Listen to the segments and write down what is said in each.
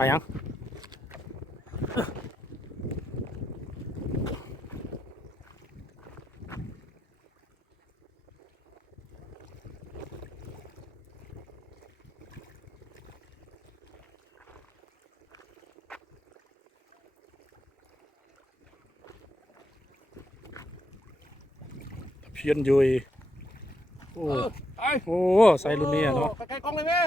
ไปยังเพียนยุยโอ้ไอ้โอ้ใส่รุ่นนี้อะเนาะไปไกลกล้องเลยแม่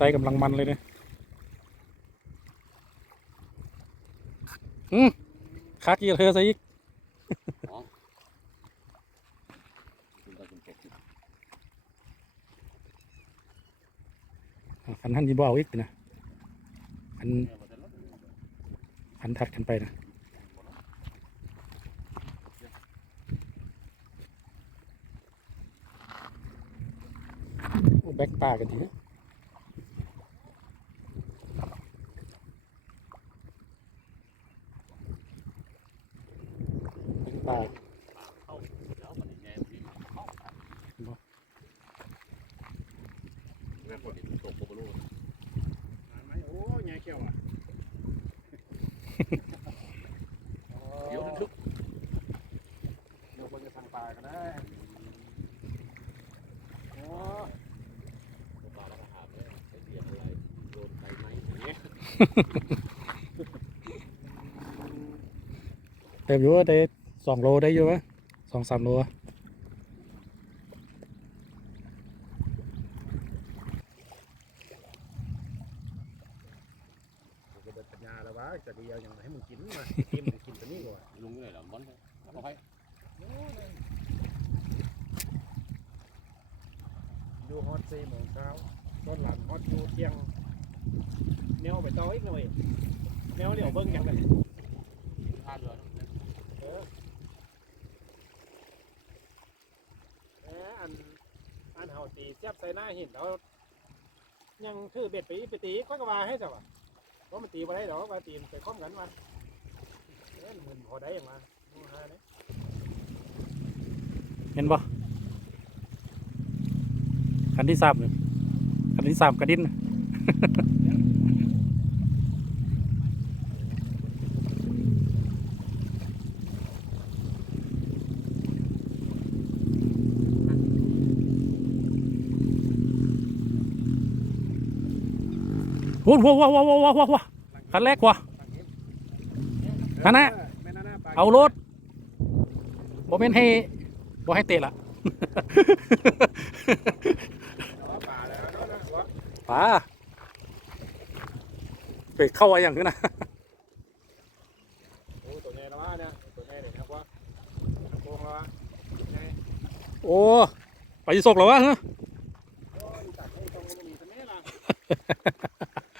อืมใส่กำลังมันเลยเนี่ยอืมคักอีกเธอใส่อีกขันท่านยีบเอาอีกนะขันขันถัดกันไปนะแบกปลากันทีนะแบก ปลาโอ้ยไงเขียวอะเดี๋ยวทึกเดี๋ยวคนจะสั่งปลากันได้โอ้เต็มอยู่ว่าได้สองโลได้อยู่ไหม สองสามโลอะจะเป็นปัญญาแล้ววะจะดีเอาอย่างไรให้มึงกินมากินมึงกินตัวนี้ก่อนลุงอยู่ไหนล่ะมันเอาไปดูฮอตสี่โมงเช้าต้นหลังฮอตอยู่เที่ยงแนวไปต่ออีกหน่อยแนวเดี๋ยวเบิ้งยังไง ท่าเรือ เออแหมอันอันเฮา ตีเสียบใส่หน้าหินแล้วยังคือเบ็ดไปไปตีก็กว่าให้จ้ะวะเพราะมันตีมาได้หรอกว่าตีมันไปค้อมกันมาเอ้ยมันพอได้ยังมาโอ้ฮาเนี่ยเห็นปะคันที่สามคันที่สามกระดิ่น ว้าวว้าวว้าวว้าวว้าวว้าวคันแรกว่ะนั่นน่ะแม่นั่นเอารถบ่แม่นให้บ่ให้เตะละปาเนาะป้าไปเข้าอะไรอย่างนี้นะโอ้ตัวแน่แล้ววะเนี่ยตัวแน่เลยครับว่าโกแล้ววะไงโอ้ไปสกแล้วะฮะ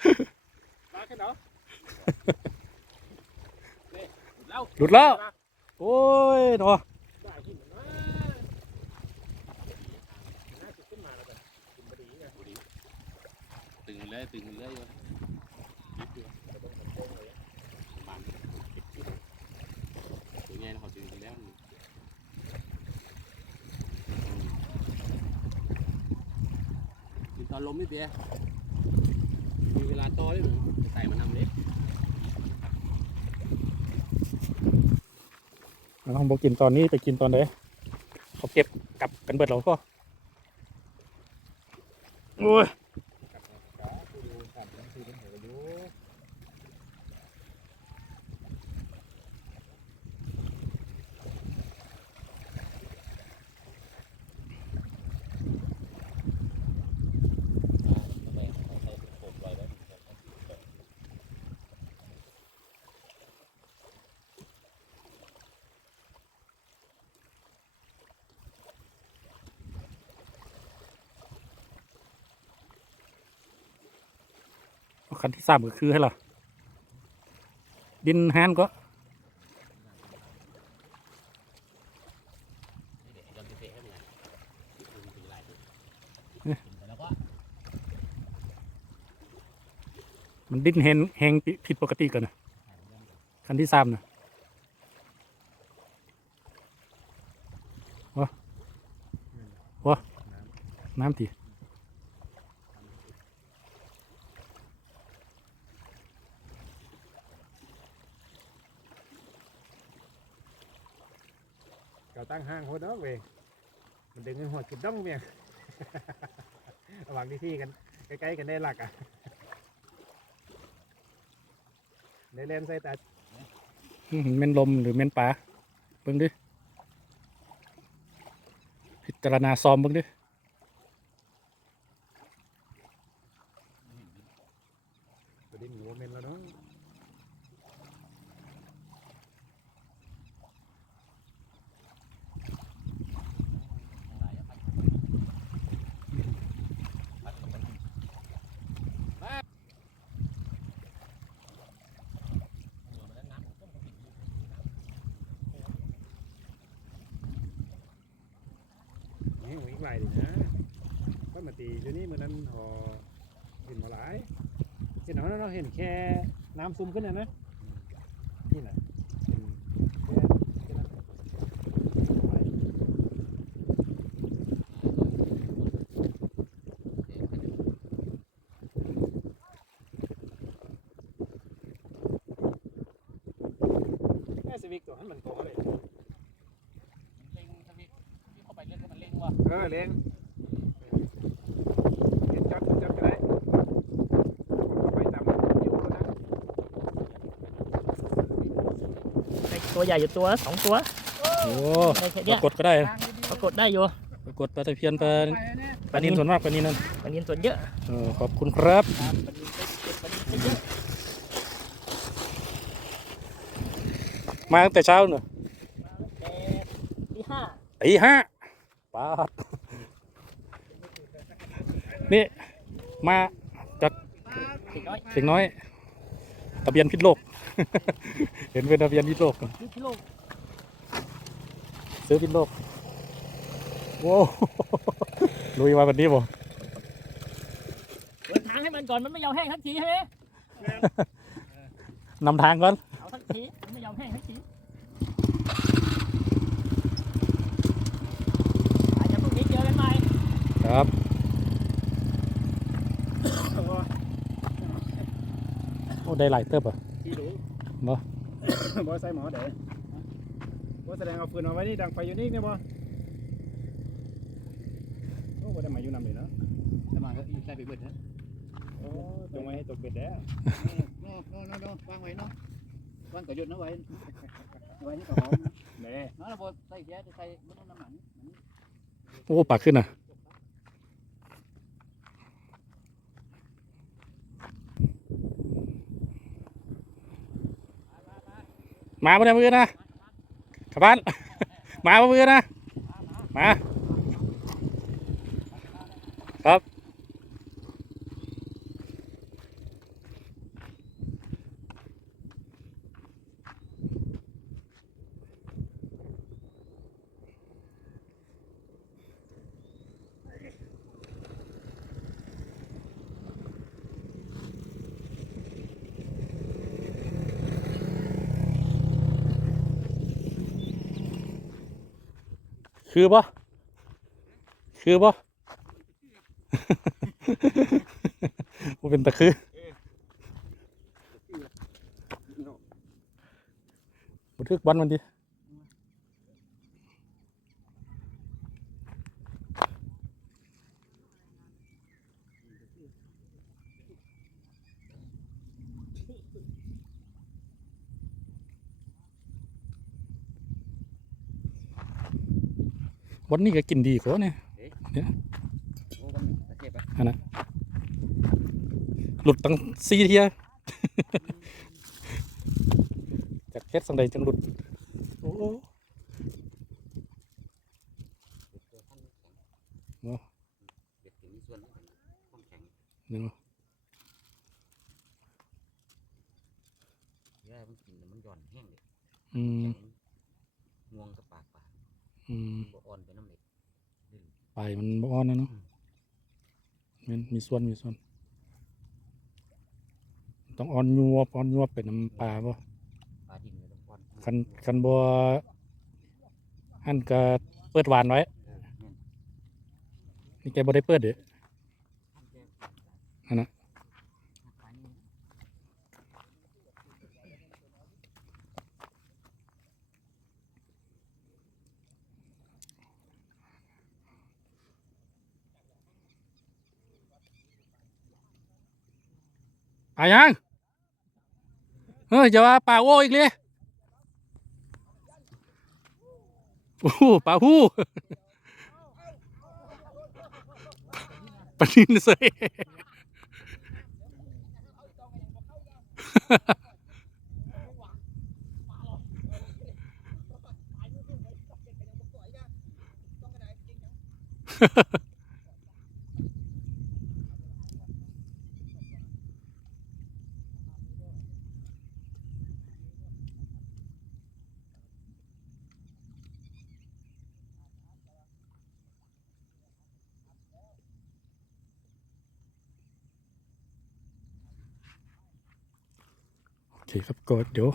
ห้ตรงนี้ตัวแน่ล่ะปลาขึ้นเหรอนี่เล่า หลุดแล้ว โอ้ยเนาะ ได้กินมาน่าจะขึ้นมาแล้วกันกินพอดีไง ตึงเลยตึงเลยมันตัวใหญ่เขาตึงแล้วตอนลมไม่เบี้ยมีเว ลาต่อเลยหรือใส่มานำเล็กเราต้องบอกกินตอนนี้ไปกินตอนไหนเขาเก็บกลับกันเบิดเราก็โอ้ย คันที่สามก็คือให้ล่ะดินแฮนก็มันดิ้นแฮนแหงผิดปกติกันนะคันที่สามนะวะวะน้ำที เก่าตั้งห้างโคตรดอกเวยมันดึงเงินหัวจุดด้องเมียระหว่างที่ที่กันใกล้ๆกันได้หลักอะได้เล่นใส่ตาเม่นลมหรือเม่นปลาเบิ่งดิพิจารณาซ้อมเบิ่งดิ ตัวดินหัวเมนแล้วเนาะ นี่ หัวอีกไหลดินะก็มาตีอยู่นี่มือนั้นหอเห็นมาหลาย เห็นเราเราเห็นแค่น้ำซุ่มขึ้นนะนะนี่แหละแค่แค่นั้แค่สวิกตัวนั้นมันโตเลย เล็งทวิตที่เข้าไปเล่เออเลี้ยงเลี้ยงจับจับก็ได้ไปตามอยู่นะได้ตัวใหญ่อยู่ตัวสองตัวโอ้ได้แค่ปเนี้รายกฏก็ได้ปรากฏได้อยู่ปรากฏปลาตะเพียนปลาปลานินส่วนมากปลานินนั่นปลานินส่วนเยอะเออขอบคุณครับมาตั้งแต่เช้าเนอะแต่ที่ห้าตีห้า ปาดนี่มาจากติดน้อยเสียงน้อยทะเบียนพิษโลก เห็นเป็นทะเบียนพิษโลกที่พิโลกซื้อพิษโลกโว้วลุยมาแบบนี้บ่เปิดทางให้มันก่อนมันไม่ยอมแห้งทันทีใช่ไหมนำทางก่อนเอาทันทีมันไม่ยอมแห้งทันทีอาจจะพรุ่งนี้เจอกันใหม่ ครับโอ้ได้หลายเติบอะที่รู้บ่บอใส่หมอเด้บอแสดงเอาปืนเอาไว้นี่ดังไฟอยู่นี่เนี่ยบอโอ้บ่ได้มาอยู่นำเลยเนาะจะมาก็ใส่ไปเบิดนะโอ้จงไว้ให้ตกเบ็ดแล้วโน่โน่โน่โน่วางไว้เนาะวางกระยุดนะไว้ไว้นี่ก็หอมแหน่เนาะเราบใส่แก๊สใส่ไม่ต้องน้ำมันโอ้ปากขึ้นอะ มาบ่ได้มือนะขับบ้าน มาบ่มือนะ มา ครับ คือบ่คือบ่บ่เป็นตะคือบ่ทึกบอลมันดิ วันนี้ก็กินดีกว่าเนี่ยโอ้กันตะเก็บอะหลุดตั้งสี่เทียจากเฮ็ดสังใดจังหลุด โอ้เด็ดถึงส่วนข้องแข็งนี่เนาะย่ามันกินมันหย่อนแห้งเลยอืม งวงกับปากปาก อืมบ่อ่อนไปน้ำเหล็กไปมันบ่อ่อนนะเนาะมันมีส่วนมีส่วน ต้องอ่อนยวบอ่อนยวบเป็นน้ำปลาบ่ปลาดินเลยต้องอ่อนคันคันบ่อันก็เปิดหวานไว้นี่แกบ่ได้เปิดเด้ออันน่ะ อายังเฮ้ยจะว่าป่าโอ้อีกเลยโอ้ป่าหู้ปนินเสยโอเคครับก็เดี๋ยว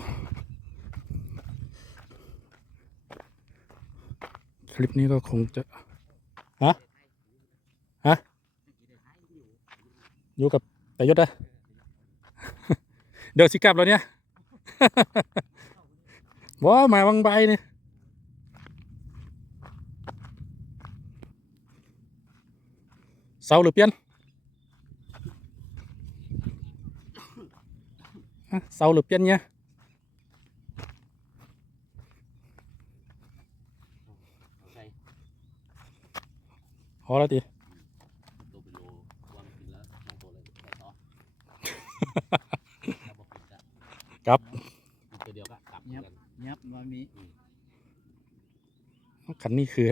คลิปนี้ก็คงจะ ฮะ ฮะ อยู่กับแต่ยศอะเดี๋ยวสิกลับแล้วเนี่ยว้ามาวังใบเนี่ยเสาหรือเปลี่ยน ฮะเสาหรือเปลี่ยนเนี่ยเอาใส่พอแล้วดิตัวเป็นโลวางกินแล้วมองตัวเลยใส่ต่อเอาบอกกินจ้ะครับกินตัวเดียวก็กลับเหมือนกันยับมามีคันนี้คือ